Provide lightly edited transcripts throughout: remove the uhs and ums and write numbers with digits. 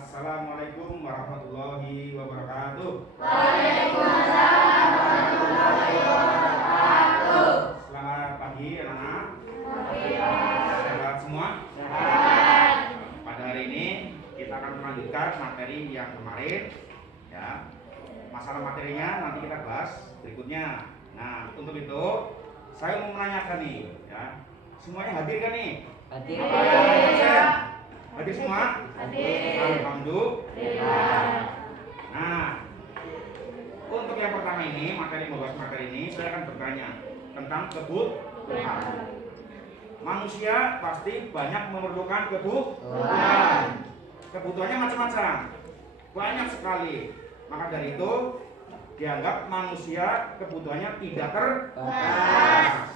Assalamualaikum warahmatullahi wabarakatuh. Waalaikumsalam warahmatullahi wabarakatuh. Selamat pagi anak-anak. Pagi. Sehat semua? Sehat. Pada hari ini kita akan melanjutkan materi yang kemarin, ya. Masalah materinya nanti kita bahas berikutnya. Nah, untuk itu saya mau menanyakan nih, ya. Semuanya hadir kan nih? Hadir. Hadir semua? Hadir. Alhamdulillah. Nah, untuk yang pertama ini, membahas materi ini, saya akan bertanya tentang kebutuhan. Manusia pasti banyak memerlukan kebutuhan. Kebutuhannya macam-macam, banyak sekali. Maka dari itu dianggap manusia kebutuhannya tidak terbatas.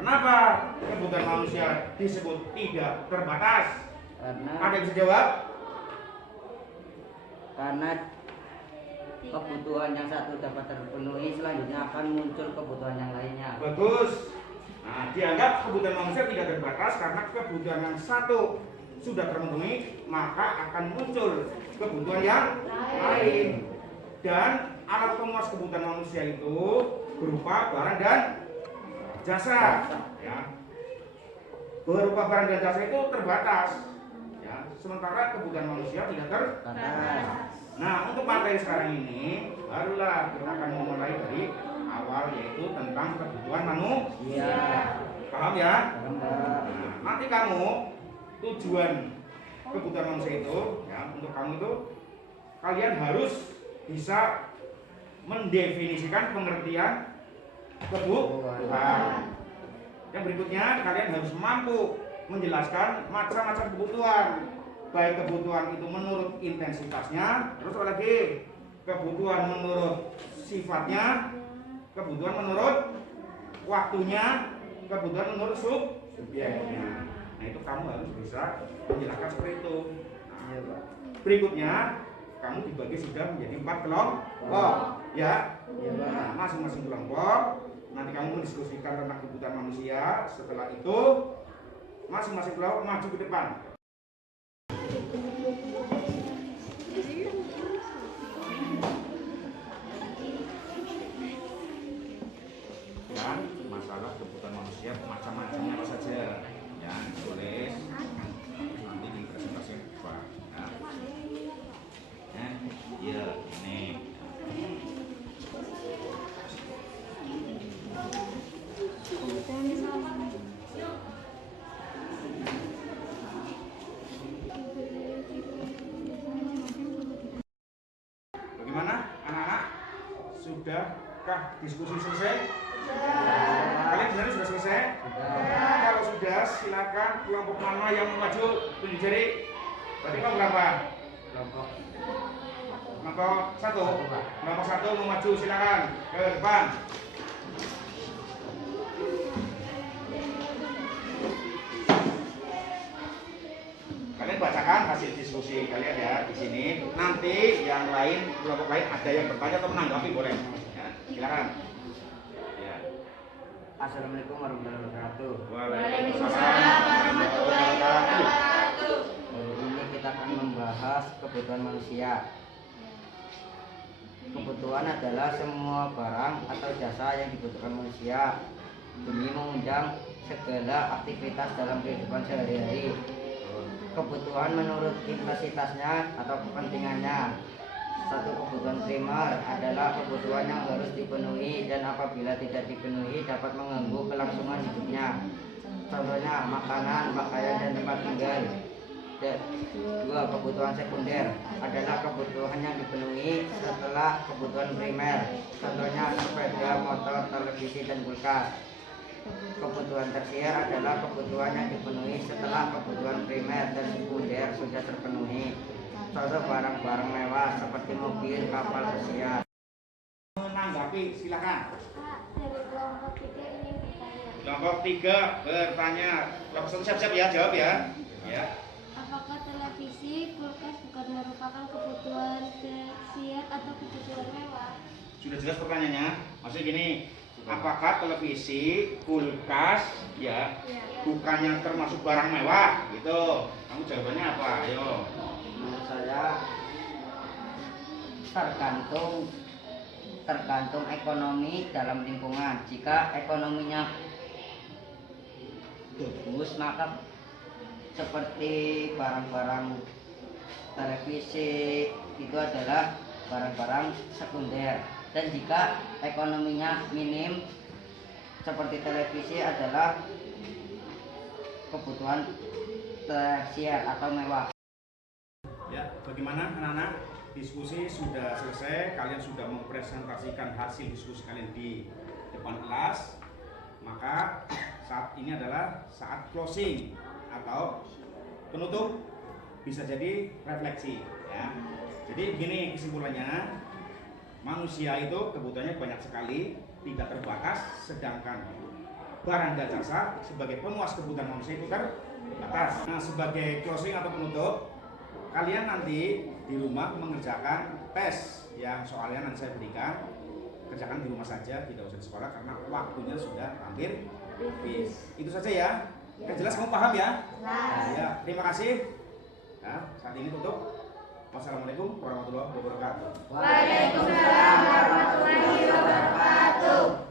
Kenapa kebutuhan manusia disebut tidak terbatas? Ada yang bisa jawab? Karena kebutuhan yang satu dapat terpenuhi, selanjutnya akan muncul kebutuhan yang lainnya. Bagus. Nah, dianggap kebutuhan manusia tidak terbatas karena kebutuhan yang satu sudah terpenuhi, maka akan muncul kebutuhan yang lain. Dan alat pemuas kebutuhan manusia itu berupa barang dan jasa, ya. Berupa barang dan jasa itu terbatas, ya. Sementara kebutuhan manusia tidak terbatas. Nah, untuk materi sekarang ini barulah kita akan memulai dari awal, yaitu tentang kebutuhan manusia. Paham ya? Nah, nanti kamu tujuan kebutuhan manusia itu, ya, untuk kamu itu kalian harus bisa mendefinisikan pengertian kebutuhan. Yang berikutnya, kalian harus mampu menjelaskan macam-macam kebutuhan, baik kebutuhan itu menurut intensitasnya, terus apa lagi, kebutuhan menurut sifatnya, kebutuhan menurut waktunya, kebutuhan menurut subjeknya. Nah, itu kamu harus bisa menjelaskan seperti itu. Nah, berikutnya kamu dibagi sudah menjadi 4 kelompok, ya. Nah, masing-masing kelompok nanti kamu mendiskusikan tentang kebutuhan manusia. Setelah itu masing-masing kelompok maju ke depan. Dan masalah kebutuhan manusia macam-macamnya apa saja, ya, tulis nanti di presentasi apa, ya. Ya, ini. Bagaimana anak-anak? Sudahkah diskusi selesai? Kalian benar sudah selesai? Kalau sudah, silakan kelompok mana yang mau maju tunjuk jari. Berarti kelompok berapa? Kelompok 1. Kelompok 1 mau maju, silakan ke depan. Kalian bacakan hasil diskusi kalian ya di sini. Nanti yang lain, kelompok lain ada yang bertanya atau menanggapi boleh. Ya, silakan. Ya. Assalamualaikum warahmatullahi wabarakatuh. Waalaikumsalam warahmatullahi wabarakatuh. Hari ini kita akan membahas kebutuhan manusia. Kebutuhan adalah semua barang atau jasa yang dibutuhkan manusia demi menunjang segala aktivitas dalam kehidupan sehari-hari. Kebutuhan menurut intensitasnya atau kepentingannya. Satu kebutuhan primer adalah kebutuhan yang harus dipenuhi dan apabila tidak dipenuhi dapat mengganggu kelangsungan hidupnya. Contohnya makanan, pakaian, dan tempat tinggal. 2. Kebutuhan sekunder adalah kebutuhan yang dipenuhi setelah kebutuhan primer. Contohnya sepeda, motor, televisi, dan kulkas. Kebutuhan tersier adalah kebutuhan yang dipenuhi setelah kebutuhan primer dan sekunder sudah terpenuhi. Contoh barang-barang mewah seperti mobil, kapal, pesiar. Menanggapi, silakan. Dari kelompok 3 ini bertanya. Kelompok 3 bertanya. Kelompok 1 siap-siap ya, jawab ya. Ya. Apakah televisi, kulkas bukan merupakan kebutuhan tersier atau kebutuhan mewah? Sudah jelas pertanyaannya. Maksudnya gini, apakah televisi, kulkas, bukannya termasuk barang mewah? Gitu. Kamu jawabannya apa? Ayo. tergantung ekonomi dalam lingkungan. Jika ekonominya bagus, maka seperti barang-barang televisi itu adalah barang-barang sekunder, dan jika ekonominya minim seperti televisi adalah kebutuhan tersier atau mewah. Ya, bagaimana anak-anak? Diskusi sudah selesai, kalian sudah mempresentasikan hasil diskusi kalian di depan kelas. Maka saat ini adalah saat closing atau penutup, bisa jadi refleksi ya. Jadi begini kesimpulannya, manusia itu kebutuhannya banyak sekali, tidak terbatas, sedangkan barang dan jasa sebagai pemuas kebutuhan manusia itu terbatas. Nah, sebagai closing atau penutup, kalian nanti di rumah mengerjakan tes yang soalnya nanti saya berikan. Kerjakan di rumah saja, tidak usah di sekolah karena waktunya sudah hampir habis. Itu saja ya. Yang jelas kamu paham ya? Ya, terima kasih. Nah, saat ini tutup. Wassalamualaikum warahmatullahi wabarakatuh. Waalaikumsalam warahmatullahi wabarakatuh.